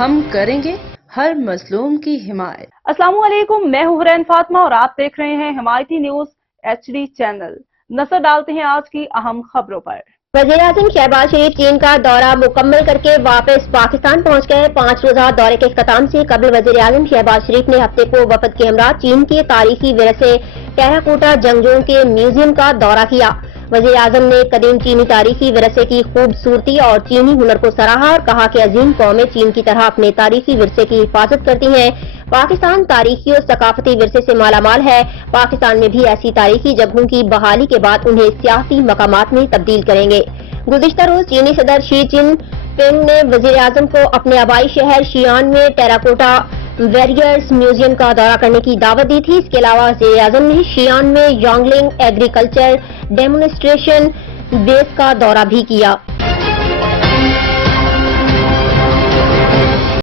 ہم کریں گے ہر مظلوم کی حمایت۔ السلام علیکم، میں ہوں حرین فاطمہ اور آپ دیکھ رہے ہیں حمایتی نیوز HD چینل۔ نظر ڈالتے ہیں آج کی اہم خبروں پر۔ وزیراعظم شہباز شریف چین کا دورہ مکمل کر کے واپس پاکستان پہنچ گئے۔ 5 روزہ دورے کے اختتام سے قبل وزیراعظم شہباز شریف نے ہفتے کو وفد کے ہمراہ چین کے تاریخی ورثے ٹیراکوٹا جنگجوؤں کے میوزیم کا دورہ کیا۔ وزیراعظم نے قدیم چینی تاریخی ورثے کی خوبصورتی اور چینی ہنر کو سراہا اور کہا کہ عظیم قومیں چین کی طرح اپنے تاریخی ورثے کی حفاظت کرتی ہیں۔ پاکستان تاریخی اور ثقافتی ورثے سے مالا مال ہے۔ پاکستان میں بھی ایسی تاریخی جگہوں کی بحالی کے بعد انہیں سیاحتی مقامات میں تبدیل کریں گے۔ گزشتہ روز چینی صدر شی جن پنگ نے وزیراعظم کو اپنے آبائی شہر شیان میں ٹیراکوٹا ویریئرز میوزیم کا دورہ کرنے کی دعوت دی تھی۔ اس کے علاوہ وزیراعظم نے شیان میں یانگلنگ ایگریکلچر ڈیمونسٹریشن بیس کا دورہ بھی کیا۔